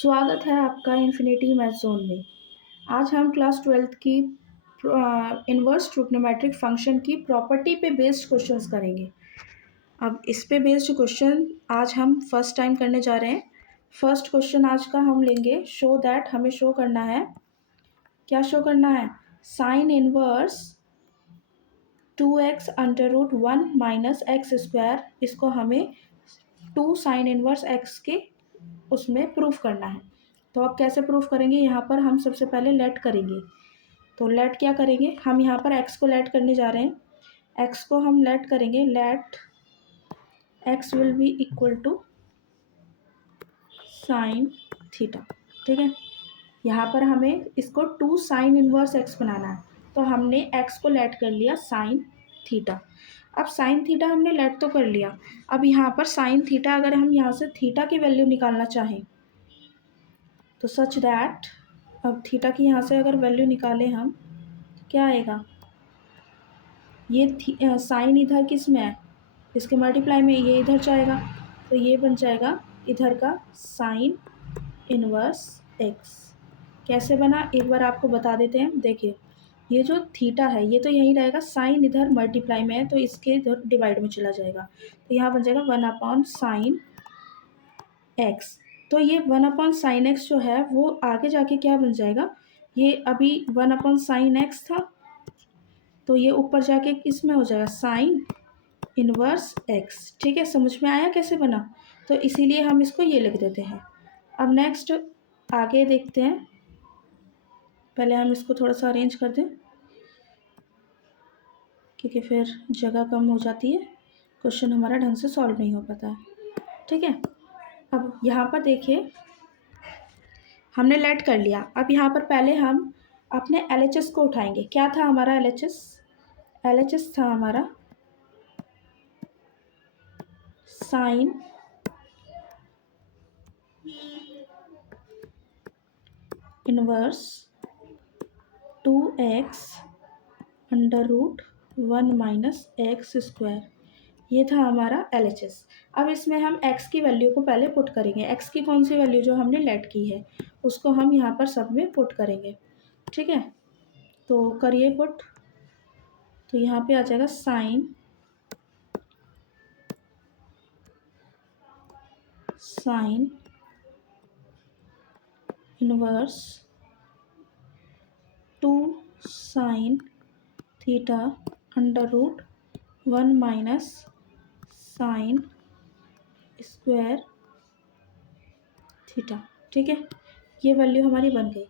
स्वागत है आपका इन्फिनिटी मैथ जोन में। आज हम क्लास 12th की इन्वर्स ट्रिग्नोमेट्रिक फंक्शन की प्रॉपर्टी पे बेस्ड क्वेश्चंस करेंगे। अब इस पे बेस्ड क्वेश्चन आज हम फर्स्ट टाइम करने जा रहे हैं। फर्स्ट क्वेश्चन आज का हम लेंगे शो दैट। हमें शो करना है, क्या शो करना है? Sine inverse 2x under root 1 minus x square, इसको हमें 2 साइन इनवर्स x के उसमें प्रूफ करना है। तो अब कैसे प्रूफ करेंगे? यहाँ पर हम सबसे पहले लेट करेंगे। तो लेट क्या करेंगे? हम यहाँ पर x को लेट करने जा रहे हैं। x को हम लेट करेंगे, let x will be equal to sine theta. ठीक है, यहाँ पर हमें इसको 2 साइन इनवर्स x बनाना है। तो हमने x को लेट कर लिया साइन थीटा। अब साइन थीटा हमने लेट तो कर लिया। अब यहाँ पर साइन थीटा, अगर हम यहाँ से थीटा की वैल्यू निकालना चाहें तो सच दैट, अब थीटा की यहाँ से अगर वैल्यू निकालें हम, क्या आएगा? ये साइन इधर किस में है? इसके मल्टीप्लाई में, ये इधर जाएगा तो ये बन जाएगा इधर का साइन इनवर्स एक्स। कैसे बना एक बार आपको बता देते हैं। देखिए, ये जो थीटा है ये तो यहीं रहेगा, साइन इधर मल्टीप्लाई में है तो इसके इधर डिवाइड में चला जाएगा। तो यहाँ बन जाएगा 1/sin x। तो ये 1/sin x जो है वो आगे जाके क्या बन जाएगा? ये अभी 1/sin x था तो ये ऊपर जाके किस में हो जाएगा? Sine inverse x। ठीक है, समझ में आया कैसे बना? तो इसीलिए हम इसको ये लिख देते हैं। अब नेक्स्ट आगे देखते हैं। पहले हम इसको थोड़ा सा अरेंज कर दें क्योंकि फिर जगह कम हो जाती है, क्वेश्चन हमारा ढंग से सॉल्व नहीं हो पाता है। ठीक है, अब यहाँ पर देखिए हमने लेट कर लिया। अब यहाँ पर पहले हम अपने LHS को उठाएंगे। क्या था हमारा LHS? LHS था हमारा sine inverse 2x under root 1 minus x square, ये था हमारा LHS। अब इसमें हम x की वैल्यू को पहले पुट करेंगे। x की कौन सी वैल्यू? जो हमने लेट की है उसको हम यहाँ पर सब में पुट करेंगे। ठीक है, तो करिए पुट। तो यहाँ पे आ जाएगा sine inverse 2 sine theta under root 1 minus sine square theta. ठीक है, ये वैल्यू हमारी बन गई।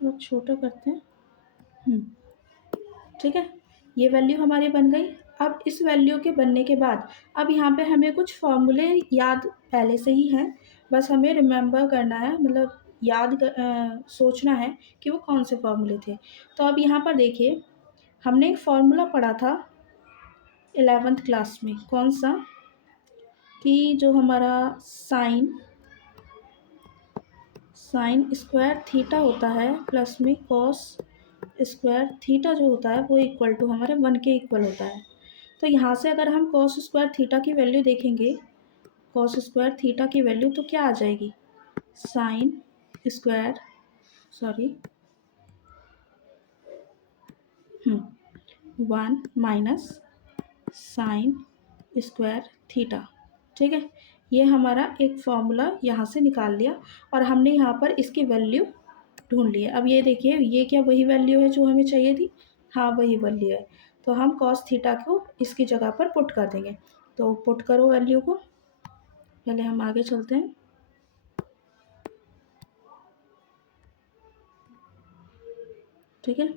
थोड़ा छोटा करते हैं। ठीक है, ये वैल्यू हमारी बन गई। अब इस वैल्यू के बनने के बाद अब यहाँ पे हमें कुछ फॉर्मूले याद पहले से ही हैं, बस हमें रिमेंबर करना है, मतलब सोचना है कि वो कौन से फॉर्मूले थे। तो अब यहाँ पर देखिए, हमने एक फार्मूला पढ़ा था 11th क्लास में। कौन सा? कि जो हमारा साइन स्क्वायर थीटा होता है प्लस में कॉस स्क्वायर थीटा जो होता है वो इक्वल टू हमारे 1 के इक्वल होता है। तो यहाँ से अगर हम कॉस स्क्वायर थीटा की वैल्यू देखेंगे, कॉस स्क्वायर थीटा की वैल्यू तो क्या आ जाएगी? Sine square 1 minus sine square theta. ठीक है, ये हमारा एक फॉर्मूला यहाँ से निकाल लिया और हमने यहाँ पर इसकी वैल्यू ढूंढ ली है। अब ये देखिए, ये क्या वही वैल्यू है जो हमें चाहिए थी? हाँ, वही वैल्यू है। तो हम कॉस थीटा को इसकी जगह पर पुट कर देंगे। तो पुट करो वैल्यू को। पहले हम आगे चलते हैं। ठीक है,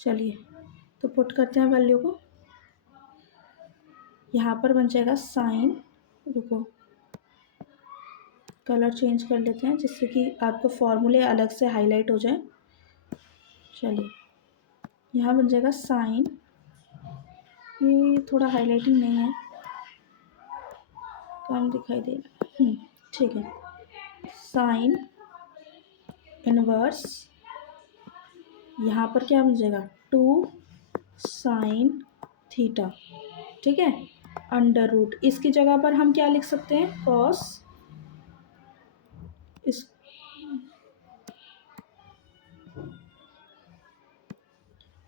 चलिए तो पुट करते हैं वैल्यू को। यहाँ पर बन जाएगा साइन, रुको कलर चेंज कर लेते हैं जिससे कि आपको फॉर्मूले अलग से हाईलाइट हो जाए। चलिए, यहाँ बन जाएगा साइन ये थोड़ा हाईलाइटिंग नहीं है, कम दिखाई दे रहा है। ठीक है, साइन इनवर्स, यहाँ पर क्या बन जाएगा 2 साइन थीटा, ठीक है, अंडर रूट। इसकी जगह पर हम क्या लिख सकते हैं, कॉस,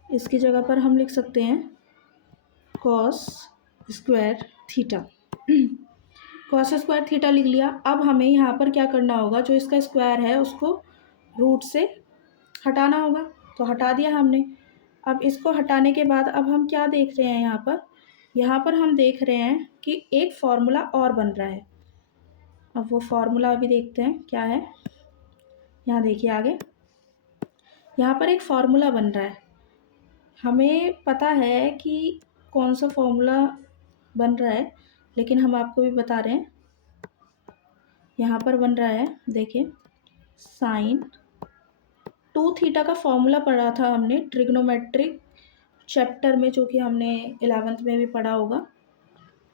इसकी जगह पर हम लिख सकते हैं cos square theta. Cos square theta लिख लिया। अब हमें यहाँ पर क्या करना होगा, जो इसका स्क्वायर है उसको रूट से हटाना होगा, तो हटा दिया हमने। अब इसको हटाने के बाद अब हम क्या देख रहे हैं, यहाँ पर हम देख रहे हैं कि एक फॉर्मूला और बन रहा है। अब वो फॉर्मूला अभी देखते हैं क्या है। यहाँ देखिए आगे, यहाँ पर एक फॉर्मूला बन रहा है। हमें पता है कि कौन सा फॉर्मूला बन रहा है, लेकिन हम आपको भी बता रहे हैं। यहाँ पर बन रहा है, देखिए, साइन 2 थीटा का फॉर्मूला पढ़ा था हमने ट्रिग्नोमेट्रिक चैप्टर में, जो कि हमने 11th में भी पढ़ा होगा,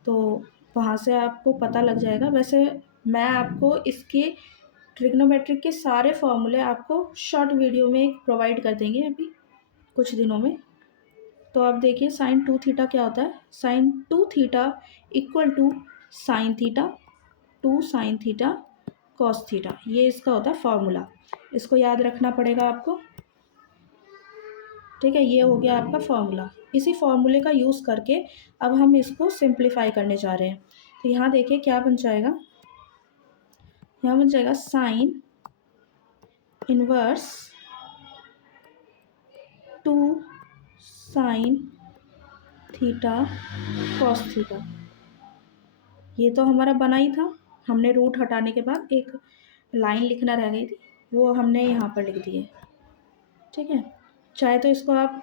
तो वहाँ से आपको पता लग जाएगा। वैसे मैं आपको इसके ट्रिग्नोमेट्रिक के सारे फॉर्मूले आपको शॉर्ट वीडियो में प्रोवाइड कर देंगे अभी कुछ दिनों में। तो आप देखिए साइन 2 थीटा क्या होता है, sine 2 theta equal to sine theta 2 sine theta cos theta, ये इसका होता है फॉर्मूला। इसको याद रखना पड़ेगा आपको, ठीक है। ये हो गया आपका फॉर्मूला। इसी फॉर्मूले का यूज़ करके अब हम इसको सिंप्लीफाई करने जा रहे हैं। तो यहाँ देखिए क्या बन जाएगा, यहाँ बन जाएगा sine inverse 2 sine theta cos theta. ये तो हमारा बना ही था, हमने रूट हटाने के बाद एक लाइन लिखना रह गई थी, वो हमने यहाँ पर लिख दी है, ठीक है। चाहे तो इसको आप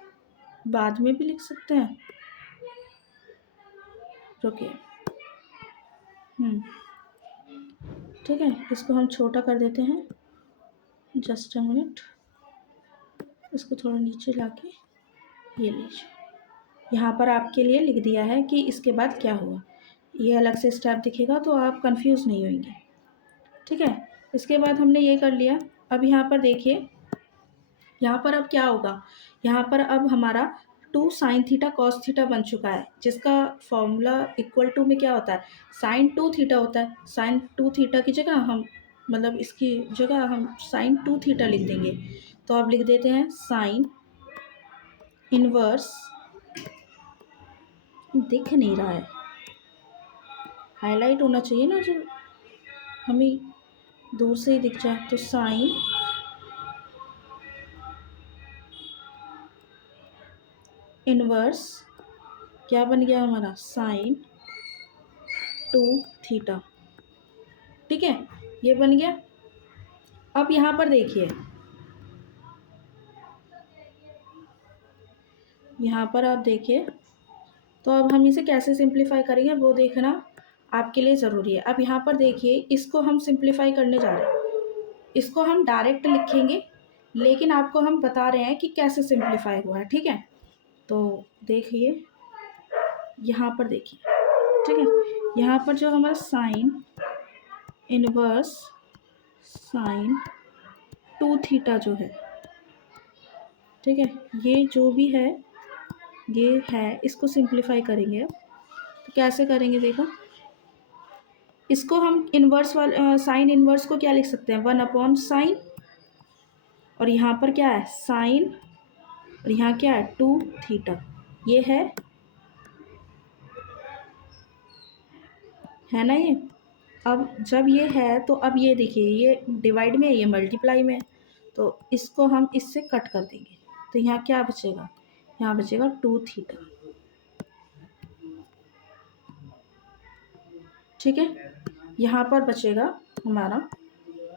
बाद में भी लिख सकते हैं, रुकिए, ठीक है। इसको हम छोटा कर देते हैं, जस्ट अ मिनट। इसको थोड़ा नीचे लाके ये लीजिए, यहाँ पर आपके लिए लिख दिया है कि इसके बाद क्या हुआ। ये अलग से स्टेप दिखेगा तो आप कंफ्यूज नहीं होंगे, ठीक है। इसके बाद हमने ये कर लिया। अब यहाँ पर देखिए, यहाँ पर अब क्या होगा, यहाँ पर अब हमारा 2 साइन थीटा कॉस थीटा बन चुका है, जिसका फॉर्मूला इक्वल टू में क्या होता है, साइन 2 थीटा होता है। साइन 2 थीटा की जगह हम, मतलब इसकी जगह हम साइन 2 थीटा लिख देंगे। तो अब लिख देते हैं साइन इनवर्स, दिख नहीं रहा है, हाईलाइट होना चाहिए ना, जो हमें दूर से ही दिख जाए। तो साइन इनवर्स क्या बन गया हमारा, साइन 2 थीटा, ठीक है, ये बन गया। अब यहाँ पर देखिए, यहाँ पर आप देखिए, तो अब हम इसे कैसे सिंप्लीफाई करेंगे वो देखना आपके लिए ज़रूरी है। अब यहाँ पर देखिए, इसको हम सिंप्लीफाई करने जा रहे हैं। इसको हम डायरेक्ट लिखेंगे, लेकिन आपको हम बता रहे हैं कि कैसे सिंप्लीफाई हुआ है, ठीक है। तो देखिए, यहाँ पर देखिए, ठीक है, यहाँ पर जो हमारा साइन इनवर्स साइन 2 थीटा जो है, ठीक है, ये जो भी है ये है, इसको सिंप्लीफाई करेंगे। अब तो कैसे करेंगे देखो, इसको हम इन्वर्स वाले साइन इन्वर्स को क्या लिख सकते हैं, 1/साइन, और यहाँ पर क्या है साइन, और यहाँ क्या है 2 थीटा, ये है ना ये। अब जब ये है तो अब ये देखिए, ये डिवाइड में है, ये मल्टीप्लाई में है, तो इसको हम इससे कट कर देंगे। तो यहाँ क्या बचेगा, यहाँ बचेगा 2 थीटा, ठीक है। यहाँ पर बचेगा हमारा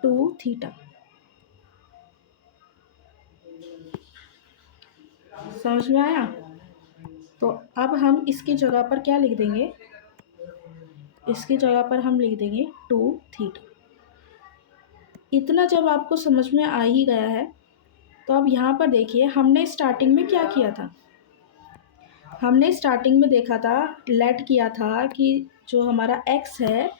2 थीटा। समझ में आया। तो अब हम इसकी जगह पर क्या लिख देंगे, इसकी जगह पर हम लिख देंगे 2 थीटा। इतना जब आपको समझ में आ ही गया है, तो अब यहाँ पर देखिए, हमने स्टार्टिंग में क्या किया था, हमने स्टार्टिंग में देखा था, लेट किया था कि जो हमारा x है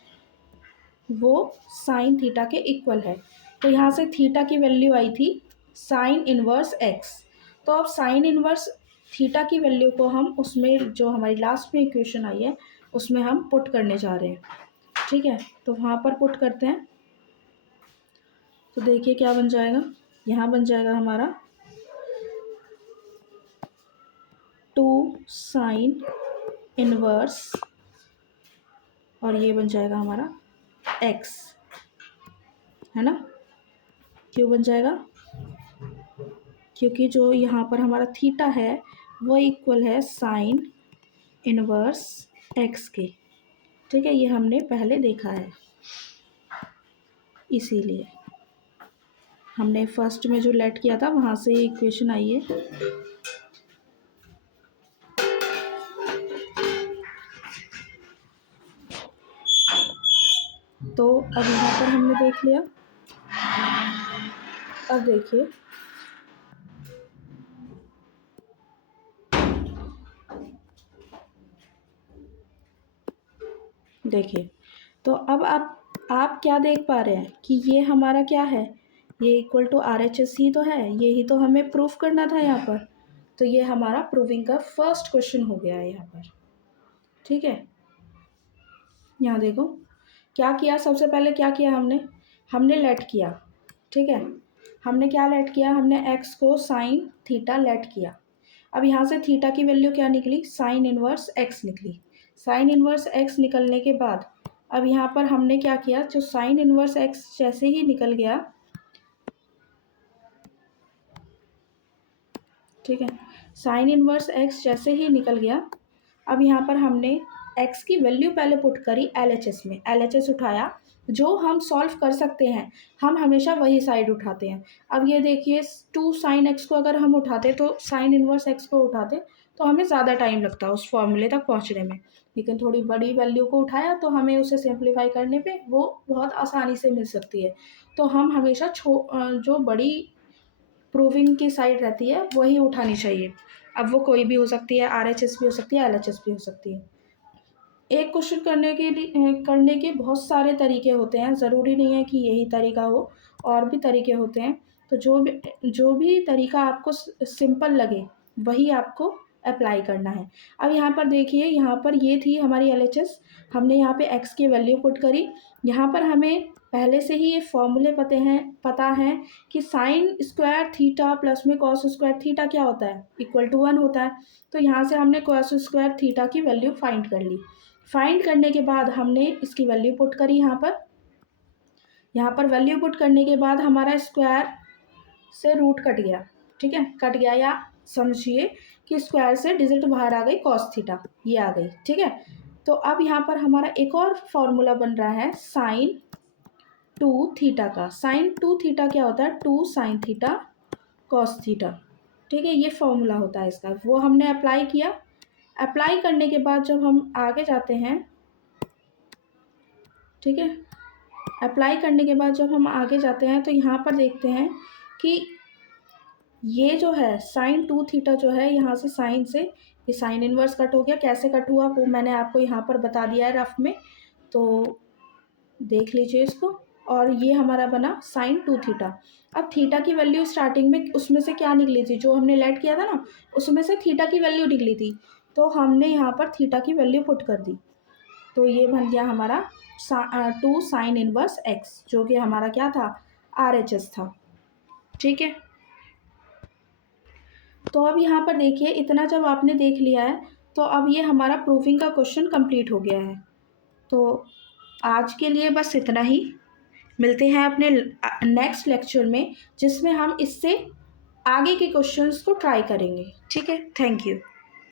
वो साइन थीटा के इक्वल है। तो यहाँ से थीटा की वैल्यू आई थी साइन इन्वर्स x। तो अब साइन इन्वर्स थीटा की वैल्यू को हम उसमें जो हमारी लास्ट में इक्वेशन आई है उसमें हम पुट करने जा रहे हैं। ठीक है, तो वहाँ पर पुट करते हैं। तो देखिए क्या बन जाएगा, यहाँ बन जाएगा हमारा 2 साइन इन्वर्स और ये बन जाएगा हमारा x, है ना। क्यों बन जाएगा, क्योंकि जो यहाँ पर हमारा थीटा है वो इक्वल है साइन इन्वर्स x के। ठीक है, ये हमने पहले देखा है, इसीलिए हमने फर्स्ट में जो लेट किया था वहाँ से ये इक्वेशन आई है। तो अब यहाँ पर हमने देख लिया। अब देखिए, तो अब आप क्या देख पा रहे हैं कि ये हमारा क्या है, ये इक्वल टू RHS ही तो है, यही तो हमें प्रूफ करना था यहाँ पर। तो ये हमारा प्रूविंग का फर्स्ट क्वेश्चन हो गया है यहाँ पर। ठीक है, यहाँ देखो क्या किया, सबसे पहले क्या किया हमने लेट किया। ठीक है, हमने क्या लेट किया, हमने x को साइन थीटा लेट किया। अब यहाँ से थीटा की वैल्यू क्या निकली, साइन इन्वर्स x निकली। साइन इन्वर्स x निकलने के बाद अब यहाँ पर हमने क्या किया, जो साइन इन्वर्स x जैसे ही निकल गया, ठीक है, साइन इन्वर्स x जैसे ही निकल गया, अब यहाँ पर हमने x की वैल्यू पहले पुट करी LHS में, LHS उठाया। जो हम सॉल्व कर सकते हैं हम हमेशा वही साइड उठाते हैं। अब ये देखिए 2 साइन x को अगर हम उठाते तो साइन इन्वर्स x को उठाते तो हमें ज़्यादा टाइम लगता उस फॉर्मूले तक पहुँचने में, लेकिन थोड़ी बड़ी वैल्यू को उठाया तो हमें उसे सिंप्लीफाई करने पे वो बहुत आसानी से मिल सकती है। तो हम हमेशा जो बड़ी प्रूविंग की साइड रहती है वही उठानी चाहिए। अब वो कोई भी हो सकती है, RHS भी हो सकती है, LHS भी हो सकती है। एक क्वेश्चन करने के बहुत सारे तरीके होते हैं, ज़रूरी नहीं है कि यही तरीका हो, और भी तरीके होते हैं। तो जो भी तरीका आपको सिंपल लगे वही आपको अप्लाई करना है। अब यहाँ पर देखिए, यहाँ पर ये थी हमारी LHS, हमने यहाँ पे x की वैल्यू पुट करी। यहाँ पर हमें पहले से ही ये फॉर्मूले पता है कि साइन स्क्वायर थीटा प्लस में कॉस स्क्वायर थीटा क्या होता है, इक्वल टू 1 होता है। तो यहाँ से हमने कॉस स्क्वायर थीटा की वैल्यू फाइंड कर ली। फाइंड करने के बाद हमने इसकी वैल्यू पुट करी यहाँ पर वैल्यू पुट करने के बाद हमारा स्क्वायर से रूट कट गया। ठीक है, कट गया, या समझिए कि स्क्वायर से डिजिट बाहर आ गई, कॉस थीटा ये आ गई। ठीक है, तो अब यहाँ पर हमारा एक और फॉर्मूला बन रहा है साइन 2 थीटा का। साइन 2 थीटा क्या होता है, 2 साइन थीटा कॉस थीटा। ठीक है, ये फॉर्मूला होता है इसका, वो हमने अप्लाई किया। अप्लाई करने के बाद जब हम आगे जाते हैं, ठीक है, अप्लाई करने के बाद जब हम आगे जाते हैं तो यहाँ पर देखते हैं कि ये जो है साइन 2 थीटा जो है, यहाँ से साइन से ये साइन इन्वर्स कट हो गया। कैसे कट हुआ वो मैंने आपको यहाँ पर बता दिया है रफ में, तो देख लीजिए इसको। और ये हमारा बना साइन 2 थीटा। अब थीटा की वैल्यू स्टार्टिंग में उसमें से क्या निकली थी, जो हमने लेट किया था ना, उसमें से थीटा की वैल्यू निकली थी, तो हमने यहाँ पर थीटा की वैल्यू पुट कर दी। तो ये बन गया हमारा 2 साइन इन्वर्स x, जो कि हमारा क्या था, RHS था। ठीक है, तो अब यहाँ पर देखिए, इतना जब आपने देख लिया है तो अब ये हमारा प्रूफिंग का क्वेश्चन कंप्लीट हो गया है। तो आज के लिए बस इतना ही, मिलते हैं अपने नेक्स्ट लेक्चर में, जिसमें हम इससे आगे के क्वेश्चंस को ट्राई करेंगे। ठीक है, थैंक यू।